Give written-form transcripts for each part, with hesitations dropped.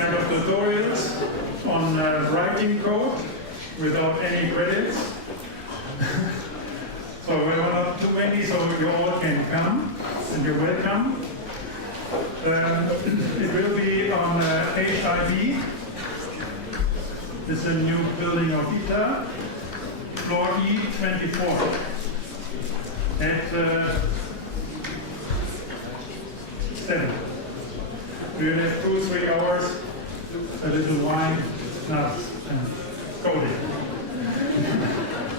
kind of tutorials on writing code without any credits. So we are not too many, so you all can come, and you're welcome. It will be on HIV. This is a new building of ITA, floor E24. At 7. We will have 2-3 hours, a little wine, nuts, and coding.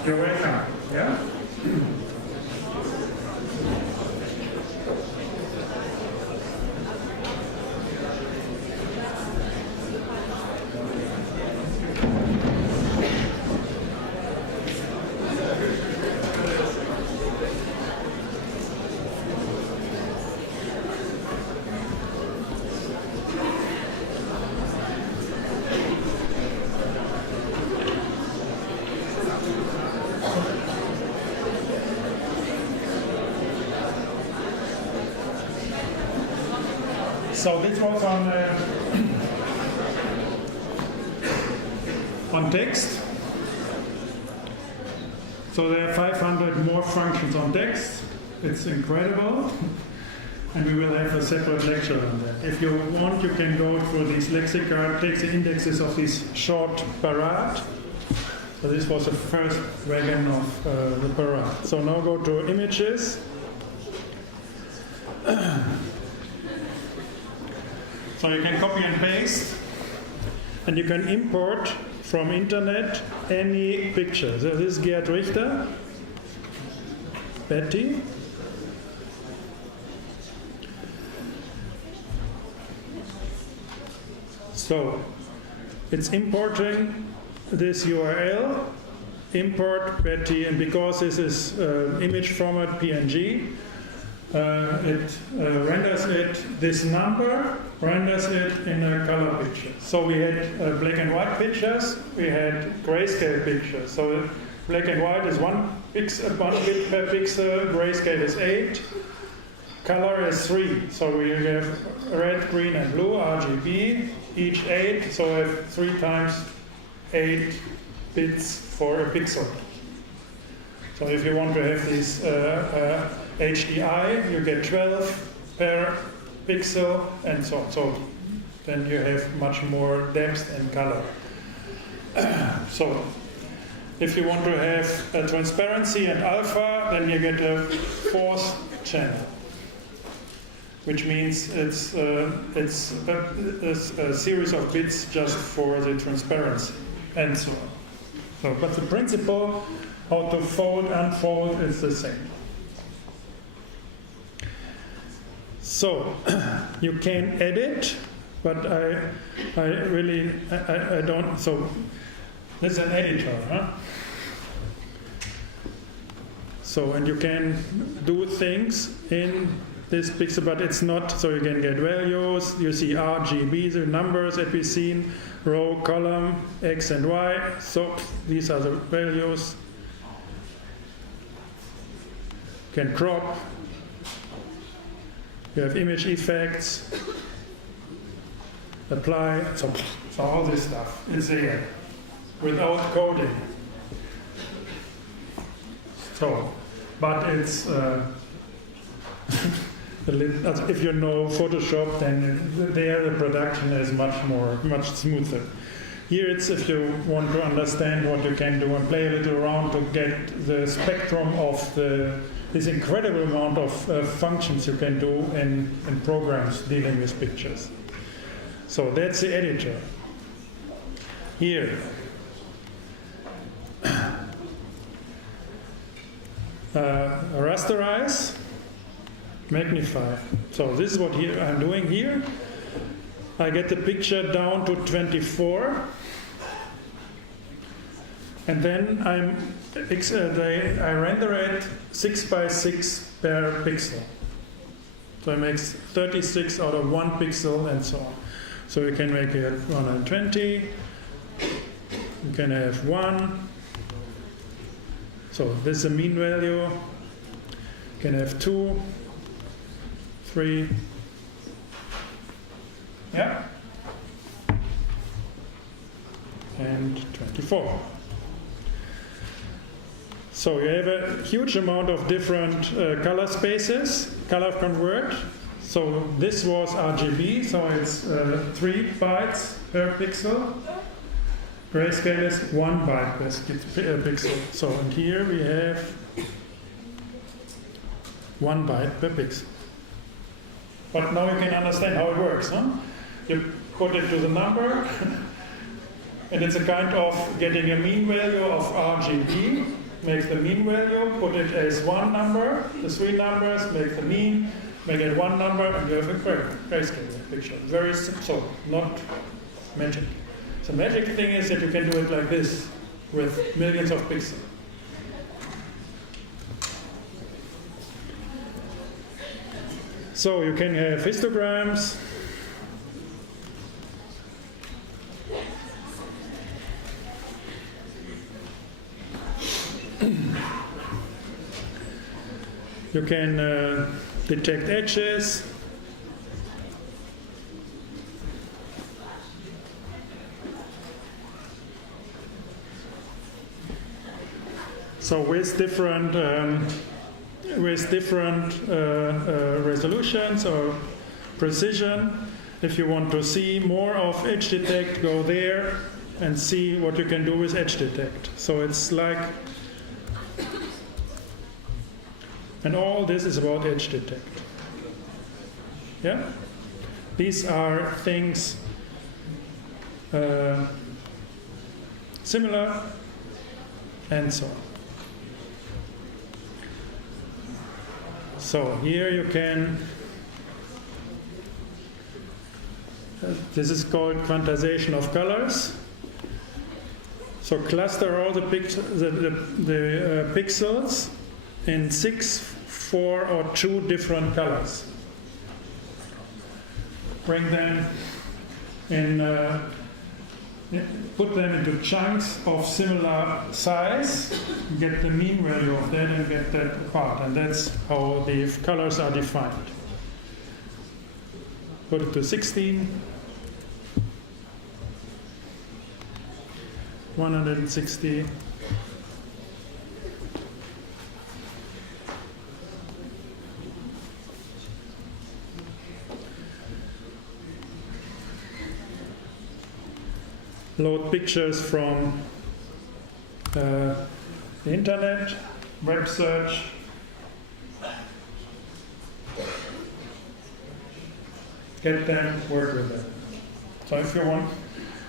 You're welcome. Yeah? So this was on text. So there are 500 more functions on text. It's incredible. And we will have a separate lecture on that. If you want, you can go through these lexica, take the indexes of this short parade. So this was the first wagon of the parade. So now go to images. So you can copy and paste, and you can import from internet any picture. So this is Gerd Richter, Betty. So it's importing this URL, import Betty, and because this is image format PNG, it renders it, this number renders it in a color picture. So we had black and white pictures, we had grayscale pictures. So black and white is 1 bit per pixel, grayscale is 8, color is 3. So we have red, green, and blue, RGB, each 8, so we have 3 times 8 bits for a pixel. So if you want to have this HDI, you get 12 per pixel, and so on. So then you have much more depth and color. So if you want to have a transparency and alpha, then you get a 4th channel, which means it's a series of bits just for the transparency, and so on. So, but the principle how to fold, unfold is the same. So you can edit, but I really don't. So this is an editor, huh? So and you can do things in this pixel, but it's not. So you can get values. You see RGB, the numbers that we've seen, row, column, X and Y. So these are the values. You can crop. You have image effects, apply, so all this stuff is there without coding. So, but it's, if you know Photoshop, then there the production is much smoother. Here it's if you want to understand what you can do and play a little around to get the spectrum of this incredible amount of functions you can do in programs dealing with pictures. So that's the editor. Here. Rasterize, magnify. So this is what I'm doing here. I get the picture down to 24. And then I render it 6 by 6 per pixel. So it makes 36 out of 1 pixel and so on. So you can make it 120. You can have 1. So this is the mean value. You can have 2, 3. Yeah. and 24. So you have a huge amount of different color spaces, color convert. So this was RGB, so it's 3 bytes per pixel. Grayscale is 1 byte per pixel. So and here we have 1 byte per pixel. But now you can understand how it works, huh? You put it to the number, and it's a kind of getting a mean value of RGB, make the mean value, put it as one number, the 3 numbers, make the mean, make it one number, and you have a grayscale picture. Very simple, so not magic. The magic thing is that you can do it like this, with millions of pixels. So you can have histograms. You can detect edges. So with different resolutions or precision, if you want to see more of edge detect, go there and see what you can do with edge detect. So it's like, and all this is about edge detect. Yeah? These are things similar and so on. So here you can, this is called quantization of colors. So cluster all the pixels in 6, 4, or 2 different colors. Bring them in, put them into chunks of similar size, get the mean value of that and get that apart. And that's how the colors are defined. Put it to 16, 160, load pictures from the internet, web search. Get them, work with them. So if you want,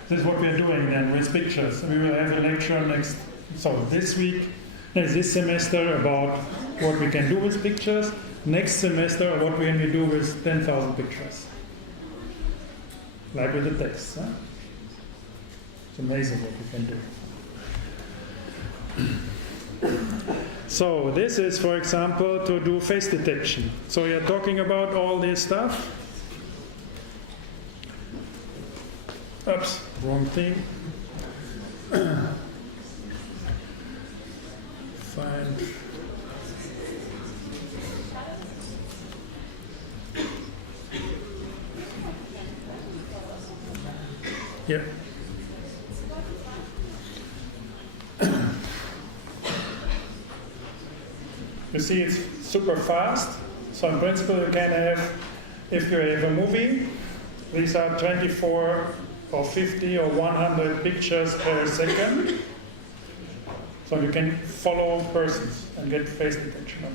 this is what we are doing then with pictures. We will have a lecture this semester about what we can do with pictures. Next semester, what can we do with 10,000 pictures. Like with the text. Huh? It's amazing what we can do. So this is, for example, to do face detection. So we are talking about all this stuff. Oops, wrong thing. Find. Yeah. You see, it's super fast. So in principle, you can have, if you have a movie, these are 24 or 50 or 100 pictures per second. So you can follow persons and get face detection on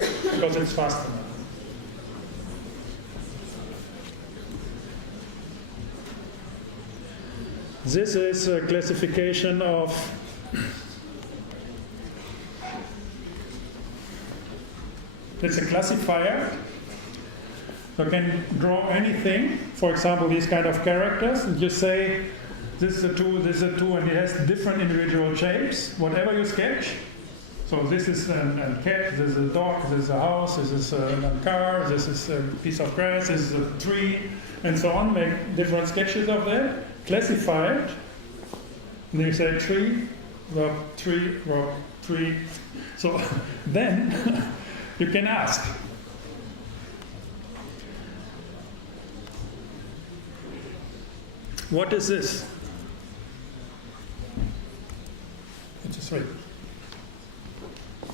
it. Because it's fast enough. This is a classification of it's a classifier. So you can draw anything, for example, these kind of characters, and you say, this is a 2, this is a 2, and it has different individual shapes, whatever you sketch. So this is a cat, this is a dog, this is a house, this is a car, this is a piece of grass, this is a tree, and so on. Make different sketches of that, classify it, and then you say tree, rock, tree, rock, tree. So then you can ask, what is this? 3.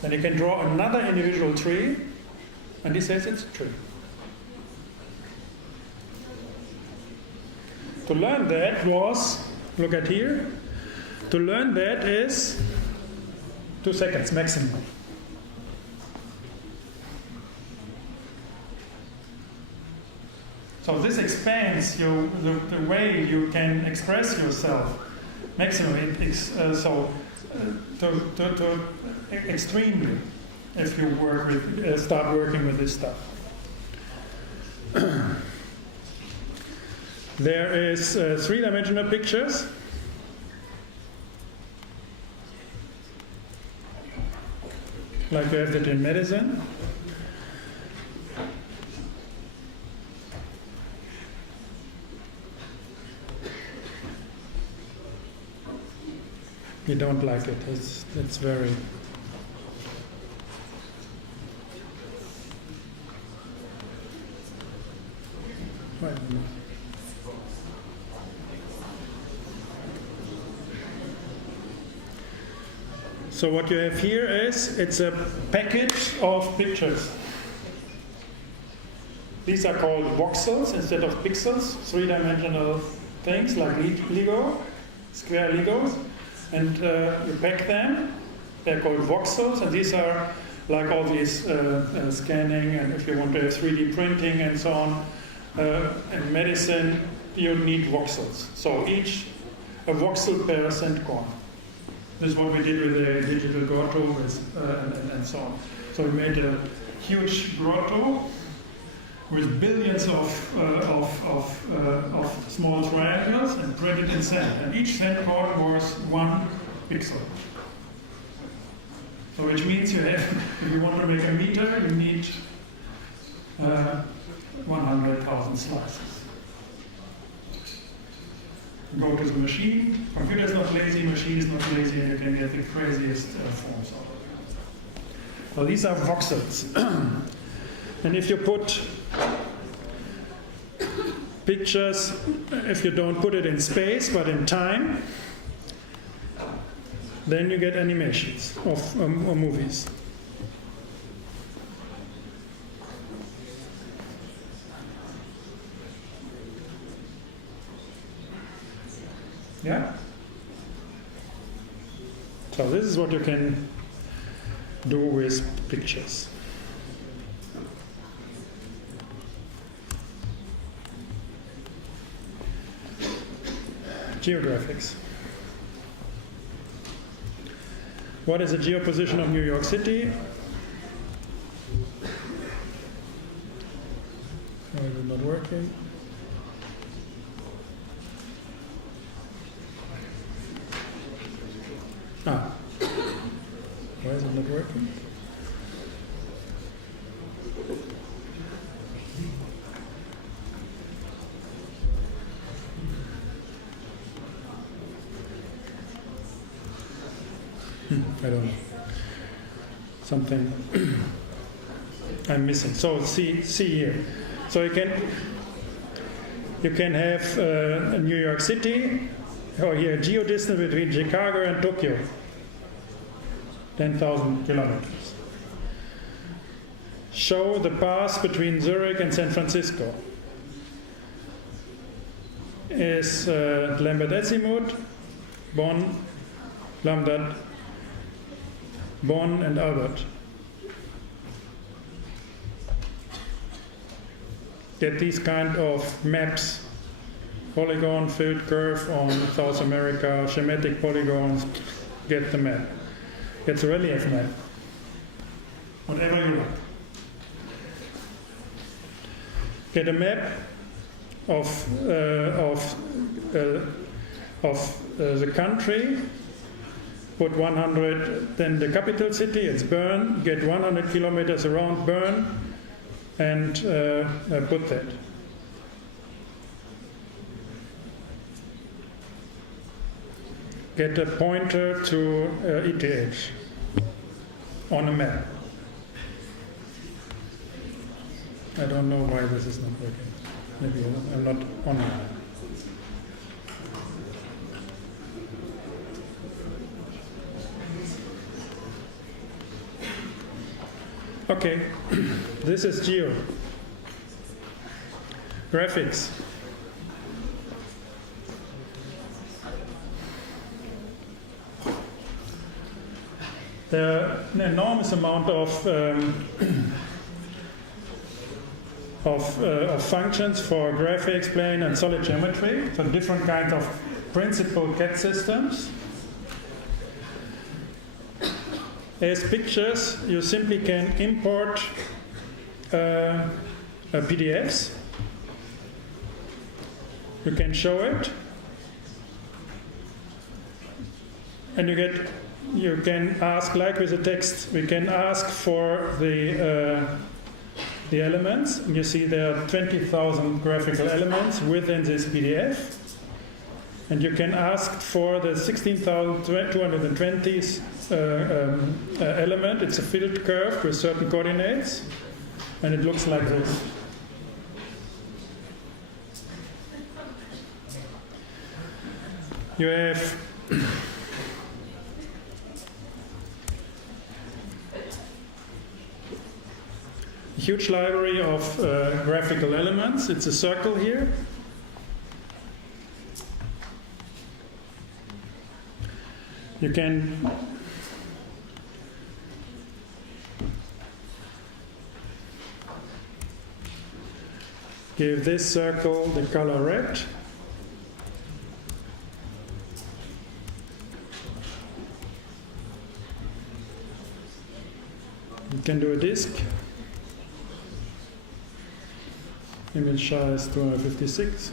Then you can draw another individual tree, and he says it's a tree. To learn that was, look at here, to learn that is 2 seconds maximum. So this expands the way you can express yourself maximally, to extremely, if you start working with this stuff. There is 3-dimensional pictures. Like we have it in medicine. We don't like it. It's very... Wait a minute. So what you have here is, it's a package of pictures. These are called voxels instead of pixels, 3-dimensional things like Lego, square Legos. And you pack them. They're called voxels, and these are like all these scanning, and if you want to have 3D printing and so on. In medicine, you need voxels. So a voxel per cent coin. This is what we did with the digital grotto and so on. So we made a huge grotto with billions of small triangles and printed in sand. And each sand coin was 1 pixel. So which means you have, if you want to make a meter, you need 100,000 slices. Go to the machine. Computer is not lazy, machine is not lazy, and you can get the craziest forms out of it. So these are voxels. And if you put pictures, if you don't put it in space but in time, then you get animations of movies. Yeah? So this is what you can do with pictures. Geographics. What is the geoposition of New York City? Why is it not working? Why is it not working? I don't know. Something I'm missing. So see here. So you can have New York City, or here geodistance between Chicago and Tokyo, 10,000 kilometers. Show the path between Zurich and San Francisco. Is Lambert Azimuth, Bonn, Lambert, Bonn and Albert. Get these kind of maps, polygon, filled curve on South America, schematic polygons, get the map. Get the relief map. Whatever you like. Get a map of the country. Put 100, then the capital city, it's Bern, get 100 kilometers around Bern, and put that. Get a pointer to ETH on a map. I don't know why this is not working. Maybe I'm not online. Okay, this is geo. Graphics. There are an enormous amount of functions for graphics, plane, and solid geometry. So different kinds of principal CAD systems. As pictures, you simply can import PDFs. You can show it, and you can ask, like with the text, we can ask for the elements. And you see there are 20,000 graphical elements within this PDF. And you can ask for the 16,220th element. It's a filled curve with certain coordinates. And it looks like this. You have a huge library of graphical elements. It's a circle here. You can give this circle the color red. You can do a disk. Image size 256.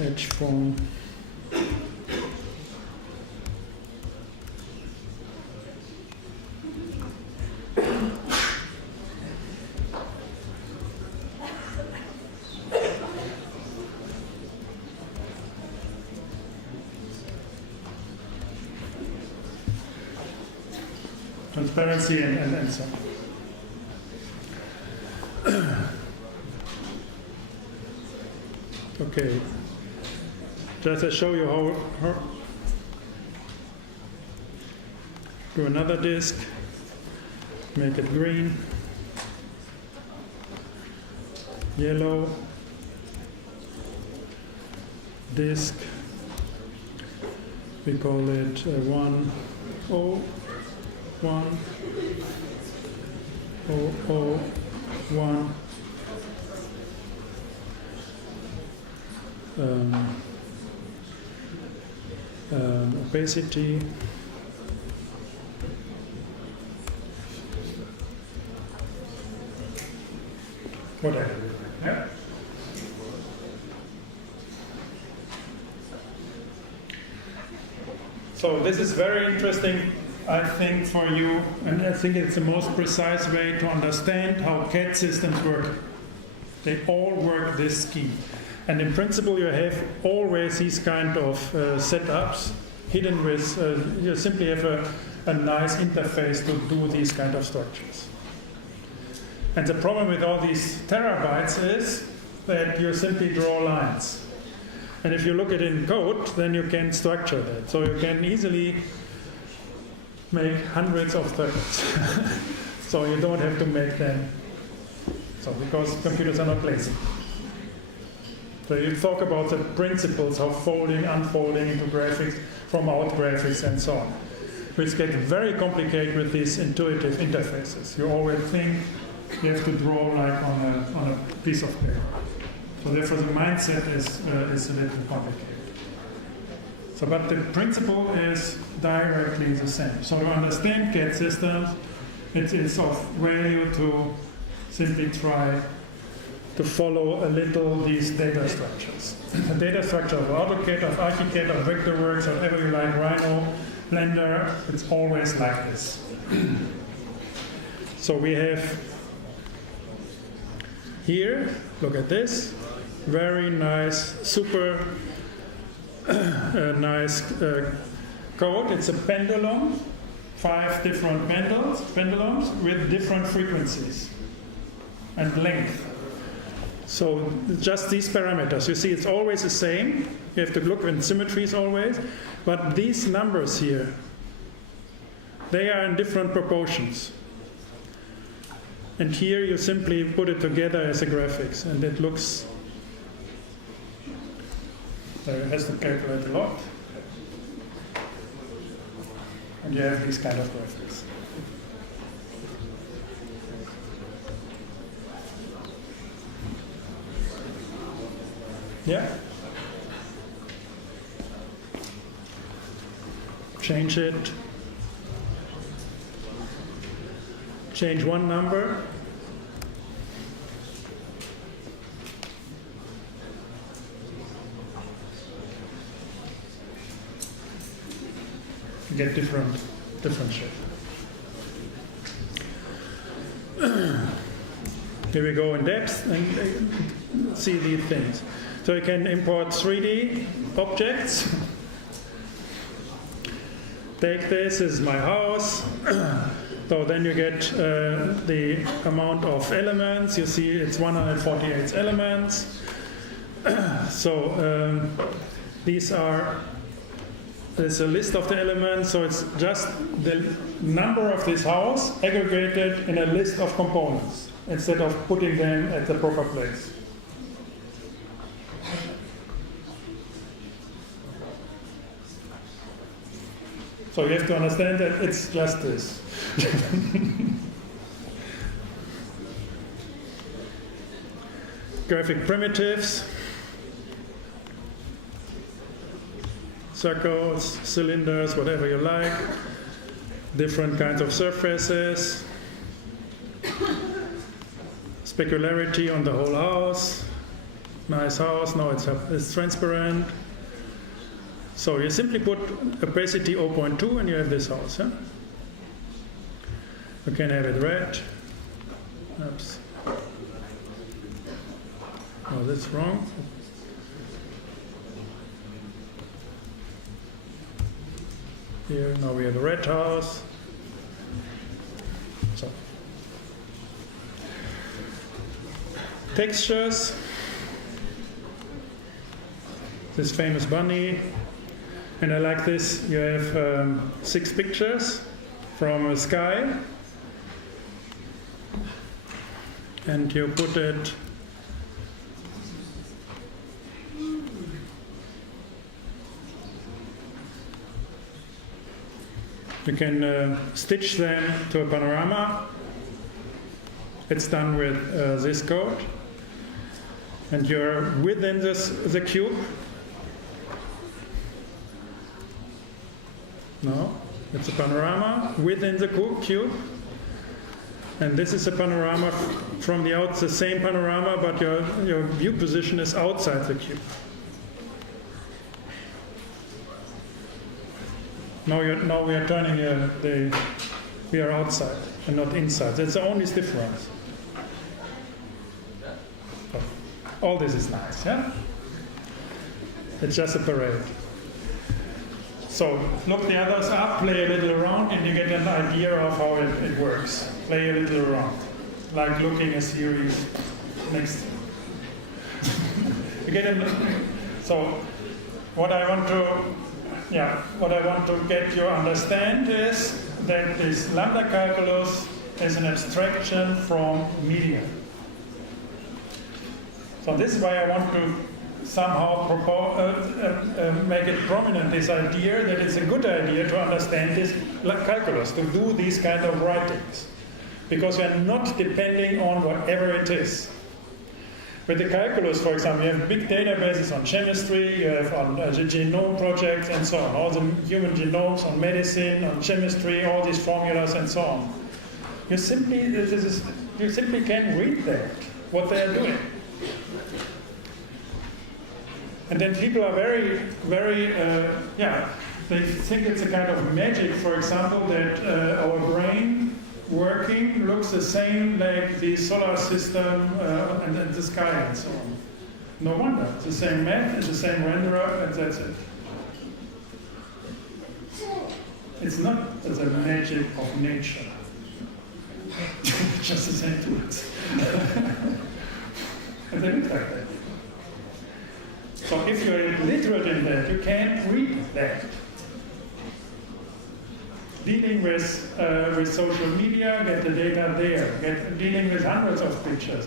Edge form. Transparency and so on. Okay. Just to show you how do another disk, make it green, yellow, disk, we call it 1, 0, 1, 0, 0, 1. Opacity, whatever. Yeah. So this is very interesting, I think, for you, and I think it's the most precise way to understand how CAD systems work. They all work this scheme. And in principle, you have always these kind of setups hidden with, you simply have a nice interface to do these kind of structures. And the problem with all these terabytes is that you simply draw lines. And if you look at it in code, then you can structure that. So you can easily make hundreds of threads. So you don't have to make them, so because computers are not lazy. So you talk about the principles of folding, unfolding into graphics, from out graphics, and so on, which get very complicated with these intuitive interfaces. You always think you have to draw like on a piece of paper. So therefore the mindset is a little complicated. So, but the principle is directly the same. So to understand CAD systems, it is of value to simply try to follow a little these data structures. The data structure of AutoCAD, of ArchiCAD, of Vectorworks, or whatever you like, Rhino, Blender, it's always like this. So we have here, look at this, very nice, super nice code. It's a pendulum, 5 different pendulums with different frequencies and length. So just these parameters. You see, it's always the same. You have to look in symmetries always. But these numbers here, they are in different proportions. And here you simply put it together as a graphics, and it looks. So it has to calculate a lot. And you have these kind of graphics. Yeah? Change it. Change one number. Get different shape. Here we go in depth and see these things. So you can import 3D objects. Take this is my house. So then you get the amount of elements. You see it's 148 elements. So there's a list of the elements, so it's just the number of this house aggregated in a list of components instead of putting them at the proper place. So you have to understand that it's just this. Graphic primitives. Circles, cylinders, whatever you like, different kinds of surfaces, specularity on the whole house, nice house, no, it's transparent. So you simply put opacity 0.2 and you have this house. Yeah? You can have it red. Oops. Oh, that's wrong. Here, now we have the red house. So, textures. This famous bunny. And I like this. You have 6 pictures from a sky. And you put it. You can stitch them to a panorama. It's done with this code. And you're within the cube. No, it's a panorama within the cube. And this is a panorama from the same panorama, but your view position is outside the cube. Now we are turning we are outside and not inside. That's the only difference. But all this is nice, yeah? It's just a parade. So look the others up, play a little around, and you get an idea of how it works. Play a little around, like looking a series next. You get so what I want to get you to understand is that this lambda calculus is an abstraction from media. So this is why I want to somehow make it prominent, this idea that it's a good idea to understand this calculus, to do these kind of writings. Because we are not depending on whatever it is. With the calculus, for example, you have big databases on chemistry, you have on the genome projects and so on, all the human genomes, on medicine, on chemistry, all these formulas and so on. You simply can read that, what they are doing. And then people are very, very, they think it's a kind of magic, for example, that our brain working looks the same like the solar system and the sky and so on. No wonder. It's the same math, it's the same renderer, and that's it. It's not the magic of nature. Just the same tools. And they look like that. So if you're illiterate in that, you can't read that. Dealing with social media, get the data there. Dealing with hundreds of pictures.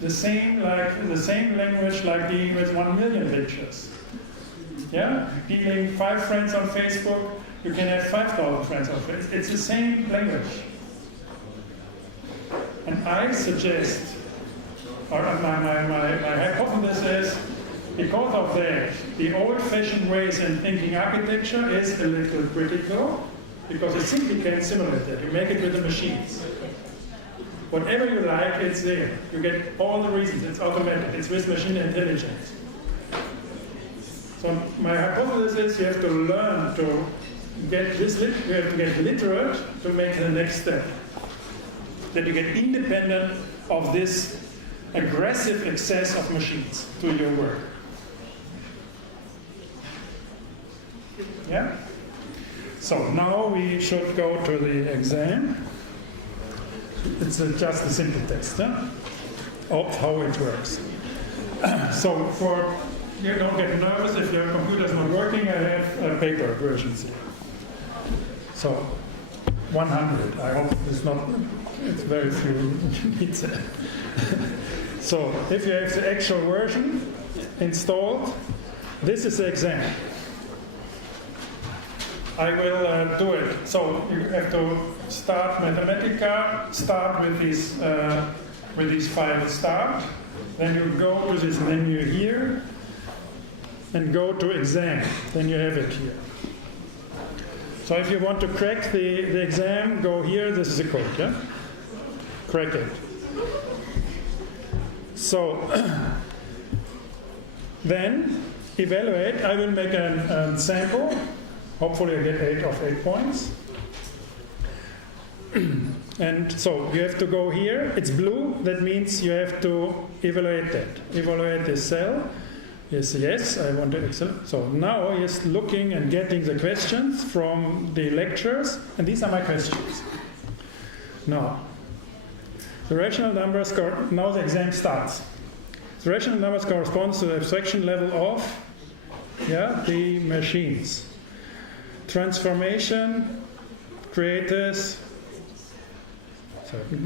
The same language like dealing with 1 million pictures. Yeah? Dealing 5 friends on Facebook, you can have 5,000 friends on Facebook. It's the same language. And I suggest, or my hypothesis is, because of that, the old-fashioned ways in thinking architecture is a little critical, because you simply can't simulate that. You make it with the machines. Whatever you like, it's there. You get all the reasons. It's automatic. It's with machine intelligence. So my hypothesis is you have to learn to get this. You have to get literate to make the next step. That you get independent of this aggressive access of machines to your work. Yeah? So now we should go to the exam. It's just a simple test of how it works. So you don't get nervous if your computer's not working. I have paper versions here. So 100. I hope it's very few needs that. So if you have the actual version installed, this is the exam. I will do it. So you have to start Mathematica, start with these files start. Then you go to this menu here and go to exam. Then you have it here. So if you want to crack the exam, go here. This is the code, yeah? Crack it. So then evaluate. I will make a sample. Hopefully I get 8 of 8 points. And so you have to go here. It's blue. That means you have to evaluate that. Evaluate this cell. Yes, I want to excel. So now he's looking and getting the questions from the lectures. And these are my questions. Now, the rational numbers, now the exam starts. The rational numbers corresponds to the abstraction level of the machines. Transformation, creators.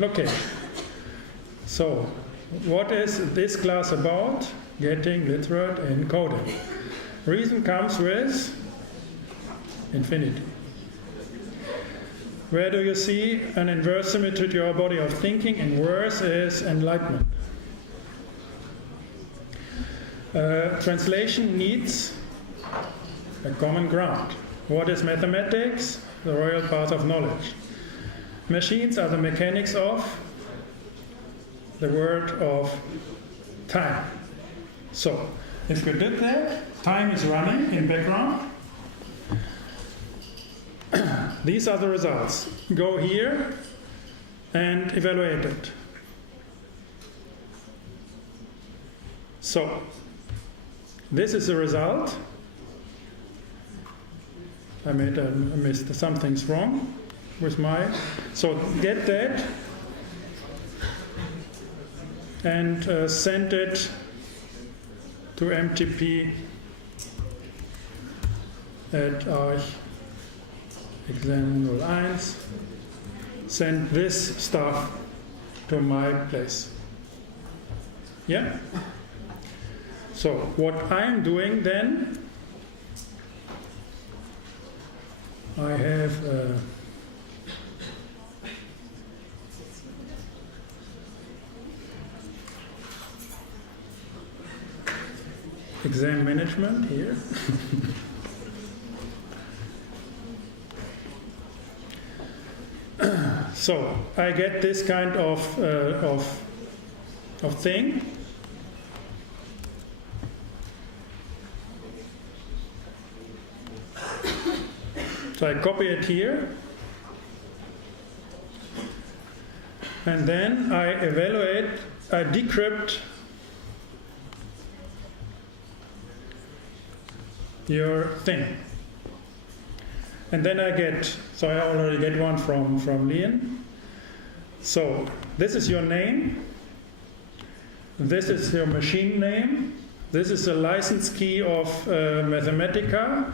Okay. So, what is this class about? Getting literate in coding. Reason comes with infinity. Where do you see an inverse symmetry to your body of thinking? Inverse is enlightenment. Translation needs a common ground. What is mathematics? The royal path of knowledge. Machines are the mechanics of the word of time. So, if we did that, time is running in background. These are the results. Go here and evaluate it. So, this is the result. I missed something's wrong with my. So get that and send it to MTP at Architectonics. Send this stuff to my place. Yeah? So what I'm doing then, I have exam management here. So I get this kind of thing. So I copy it here, and then I evaluate, I decrypt your thing. And then I already get one from Lian. So this is your name. This is your machine name. This is a license key of Mathematica.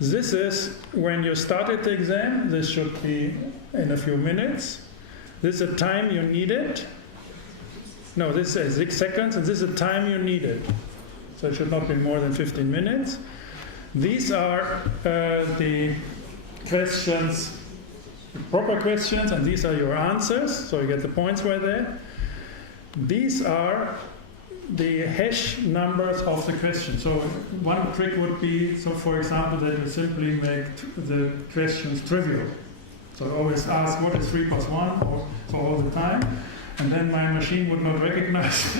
This is when you started the exam. This should be in a few minutes. This is the time you needed. No, this is 6 seconds, and this is the time you needed. So it should not be more than 15 minutes. These are the questions, the proper questions, and these are your answers. So you get the points right there. These are the hash numbers of the question. So one trick would be, so for example, that you simply make the questions trivial. So always ask what is 3 plus 1 for all the time. And then my machine would not recognize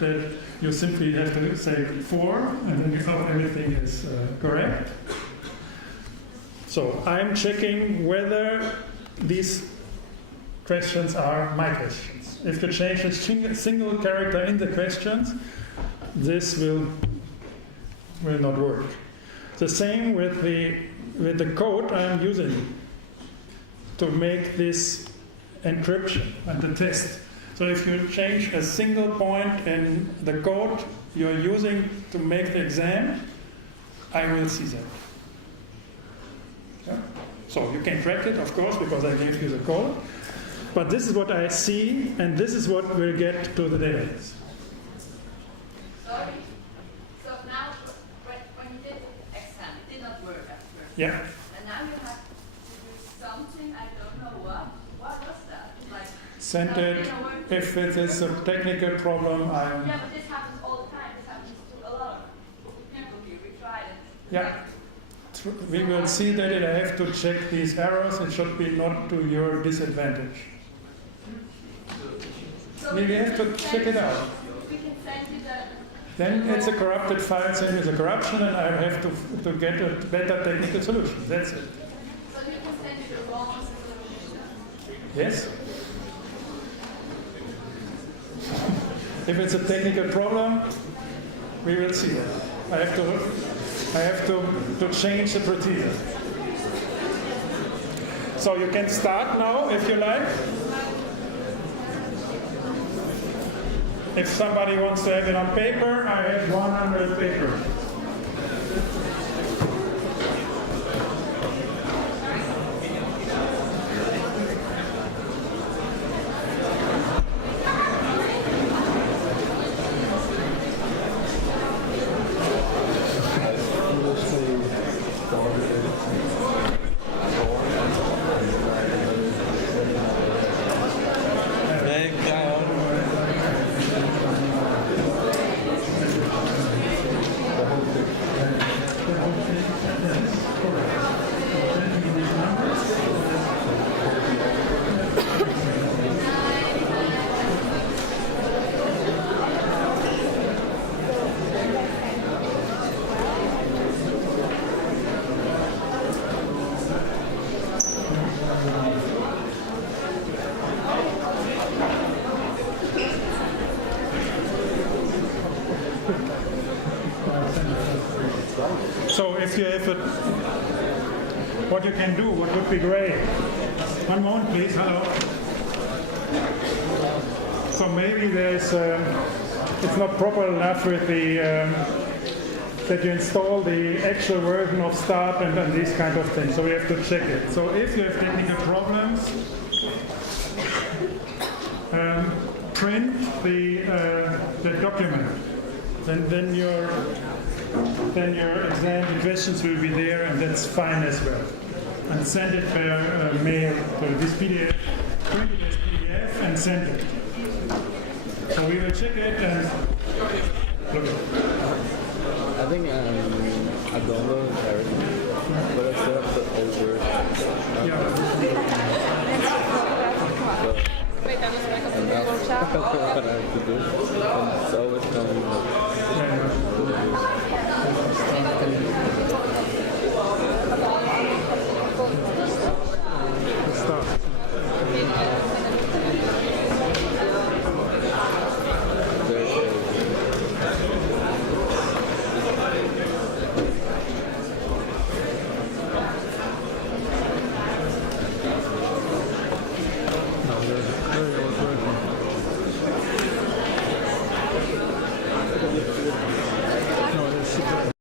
that you simply have to say 4, and then you know everything is correct. So I'm checking whether these questions are my questions. If you change a single character in the questions, this will not work. The same with the code I'm using to make this encryption and the test. So if you change a single point in the code you're using to make the exam, I will see that. Yeah? So you can track it, of course, because I gave you the code. But this is what I see, and this is what will get to the database. Sorry. So now, when you did the exam, it did not work at first. Yeah. And now you have to do something, I don't know what. What was that? Like, Send it. If it is a technical problem, yeah, but this happens all the time. This happens to a lot of people here. We tried it. Yeah. We will see that I have to check these errors. It should be not to your disadvantage. So We have to check it out. We can send you the... Then it's a corrupted file, send me the corruption, and I have to get a better technical solution. That's it. So you can send you the wrong solution. Yes? If it's a technical problem, we will see it. I have to change the procedure. So you can start now if you like. If somebody wants to have it on paper, I have 100 papers. So if you have what you can do, what would be great? One moment, please. Hello. So maybe there's it's not proper enough with the that you install the actual version of Start and these kind of things. So we have to check it. So if you have technical problems, print the document. Then your exam, the questions will be there, and that's fine as well. And send it per mail to this PDF, print it as PDF, and send it. So we will check it and look at it. I think I downloaded everything, but I still have the old version. Yeah. And that's what I have to do. And it's always coming